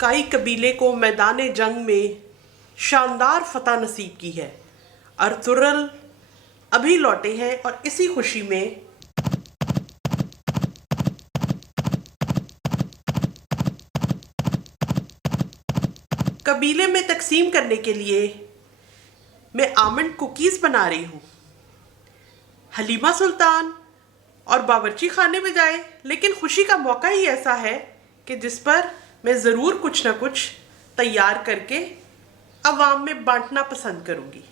काई कबीले को मैदान जंग में शानदार फतह नसीब की है। अर्तुगरुल अभी लौटे हैं और इसी खुशी में कबीले में तकसीम करने के लिए मैं आमंड कुकीज़ बना रही हूँ। हलीमा सुल्तान और बावर्ची खाने में जाए, लेकिन खुशी का मौका ही ऐसा है कि जिस पर मैं ज़रूर कुछ ना कुछ तैयार करके अवाम में बांटना पसंद करूँगी।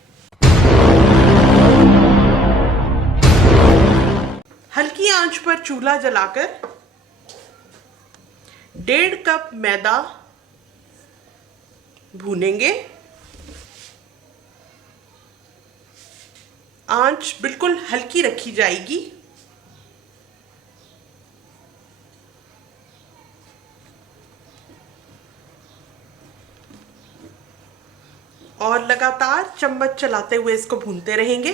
हल्की आंच पर चूल्हा जलाकर 1.5 कप मैदा भूनेंगे। आंच बिल्कुल हल्की रखी जाएगी। और लगातार चम्मच चलाते हुए इसको भूनते रहेंगे।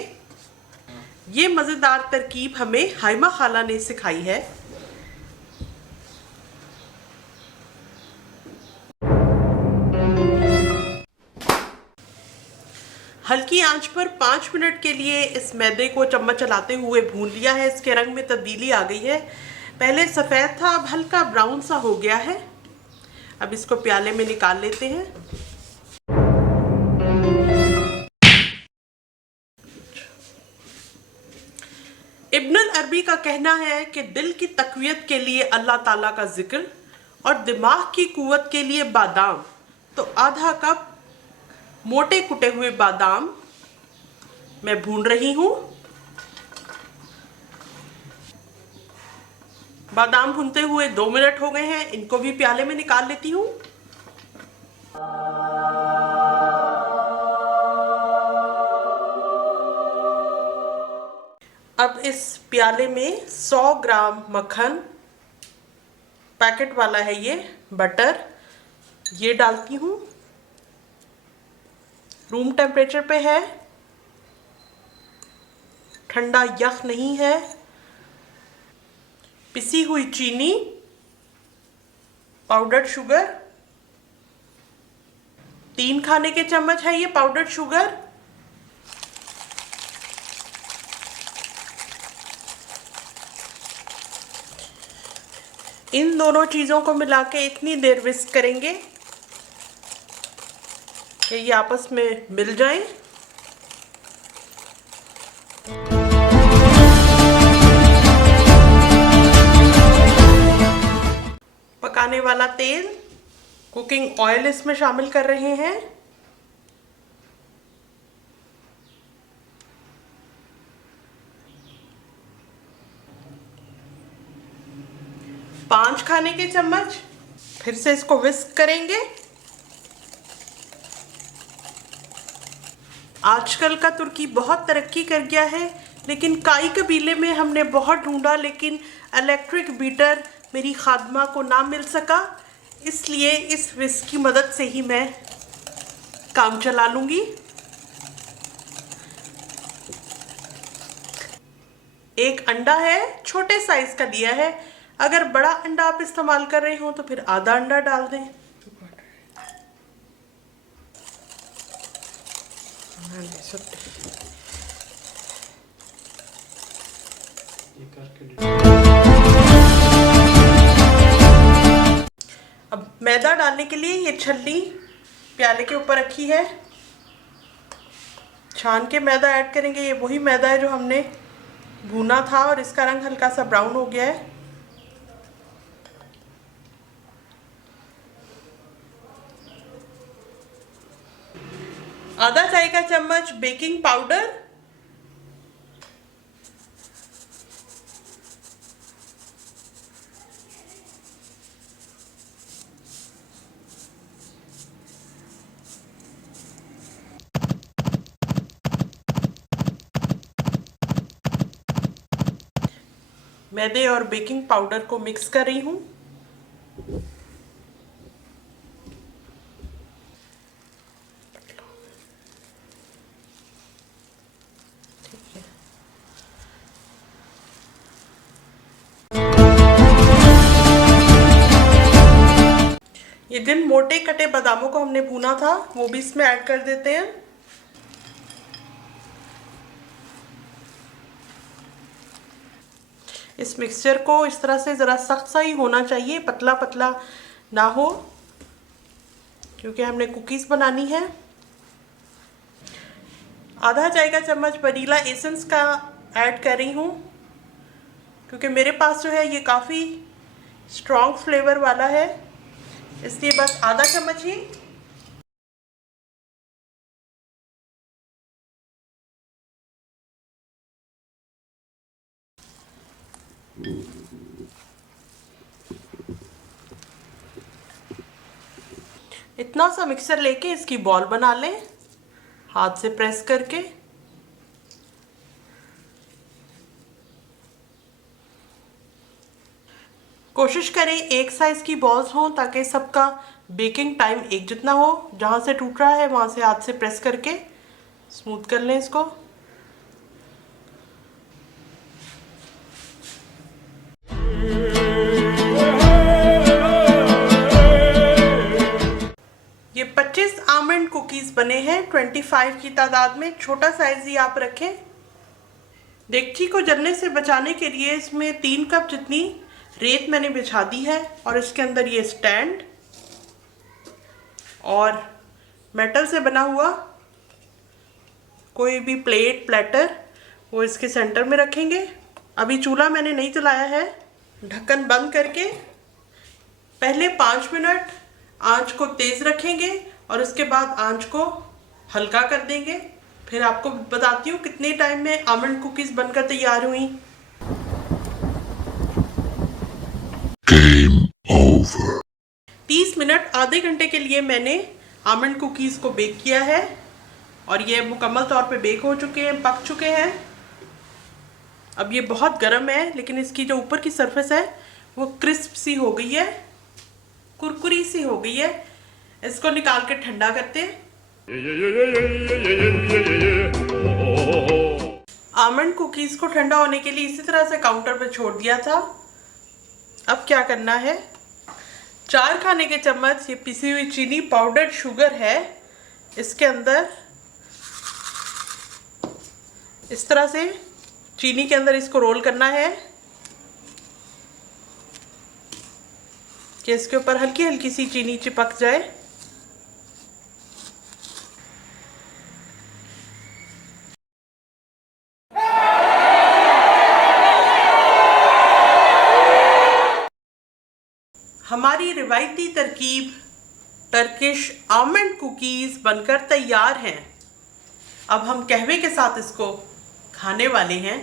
ये मज़ेदार तरकीब हमें हाइमा खाला ने सिखाई है। हल्की आंच पर 5 मिनट के लिए इस मैदे को चम्मच चलाते हुए भून लिया है। इसके रंग में तब्दीली आ गई है। पहले सफ़ेद था, अब हल्का ब्राउन सा हो गया है। अब इसको प्याले में निकाल लेते हैं। इब्नुल अरबी का कहना है कि दिल की तक़वियत के लिए अल्लाह ताला का जिक्र और दिमाग की कुव्वत के लिए बादाम। तो आधा कप मोटे कुटे हुए बादाम मैं भून रही हूँ। बादाम भूनते हुए 2 मिनट हो गए हैं। इनको भी प्याले में निकाल लेती हूँ। अब इस प्याले में 100 ग्राम मक्खन, पैकेट वाला है ये, बटर, ये डालती हूँ। रूम टेम्परेचर पे है, ठंडा यख नहीं है। पिसी हुई चीनी, पाउडर्ड शुगर, 3 खाने के चम्मच है ये पाउडर्ड शुगर। इन दोनों चीज़ों को मिला के इतनी देर विस्क करेंगे कि ये आपस में मिल जाएं। पकाने वाला तेल, कुकिंग ऑयल इसमें शामिल कर रहे हैं। पाँच खाने के चम्मच। फिर से इसको विस्क करेंगे। आजकल का तुर्की बहुत तरक्की कर गया है, लेकिन काई कबीले में हमने बहुत ढूंढा, लेकिन इलेक्ट्रिक बीटर मेरी खादमा को ना मिल सका। इसलिए इस विस्क की मदद से ही मैं काम चला लूँगी। एक अंडा है, छोटे साइज का दिया है। अगर बड़ा अंडा आप इस्तेमाल कर रहे हो तो फिर आधा अंडा डाल दें। अब मैदा डालने के लिए ये छलनी प्याले के ऊपर रखी है। छान के मैदा ऐड करेंगे। ये वही मैदा है जो हमने भूना था और इसका रंग हल्का सा ब्राउन हो गया है। आधा चाय का चम्मच बेकिंग पाउडर, मैदे और बेकिंग पाउडर को मिक्स कर रही हूँ। ये जिन मोटे कटे बादामों को हमने भूना था वो भी इसमें ऐड कर देते हैं। इस मिक्सचर को इस तरह से ज़रा सख्त सा ही होना चाहिए, पतला पतला ना हो, क्योंकि हमने कुकीज़ बनानी है। आधा चाय का चम्मच वनीला एसेंस का ऐड कर रही हूँ, क्योंकि मेरे पास जो है ये काफ़ी स्ट्रॉन्ग फ्लेवर वाला है, इसलिए बस आधा चम्मच ही। इतना सा मिक्सर लेके इसकी बॉल बना लें हाथ से प्रेस करके। कोशिश करें एक साइज की बॉल्स हों ताकि सबका बेकिंग टाइम एक जितना हो। जहाँ से टूट रहा है वहाँ से हाथ से प्रेस करके स्मूथ कर लें इसको। ये 25 आमंड कुकीज़ बने हैं 25 की तादाद में। छोटा साइज ही आप रखें। देगची को जलने से बचाने के लिए इसमें 3 कप जितनी रेत मैंने बिछा दी है, और इसके अंदर ये स्टैंड और मेटल से बना हुआ कोई भी प्लेट प्लेटर वो इसके सेंटर में रखेंगे। अभी चूल्हा मैंने नहीं जलाया है। ढक्कन बंद करके पहले 5 मिनट आंच को तेज़ रखेंगे और उसके बाद आंच को हल्का कर देंगे। फिर आपको बताती हूँ कितने टाइम में आमंड कुकीज़ बनकर तैयार हुई। Game over. 30 मिनट आधे घंटे के लिए मैंने आमंड कुकीज़ को बेक किया है और ये मुकम्मल तौर पे बेक हो चुके हैं, पक चुके हैं। अब ये बहुत गर्म है, लेकिन इसकी जो ऊपर की सरफेस है वो क्रिस्प सी हो गई है, कुरकुरी सी हो गई है। इसको निकाल के ठंडा करते हैं। आमंड कुकीज़ को ठंडा होने के लिए इसी तरह से काउंटर पर छोड़ दिया था। अब क्या करना है, 4 खाने के चम्मच ये पिसी हुई चीनी पाउडर शुगर है, इसके अंदर इस तरह से चीनी के अंदर इसको रोल करना है कि इसके ऊपर हल्की हल्की सी चीनी चिपक जाए। हमारी रिवायती तरकीब टर्किश आमंड कुकीज़ बनकर तैयार हैं। अब हम कहवे के साथ इसको खाने वाले हैं।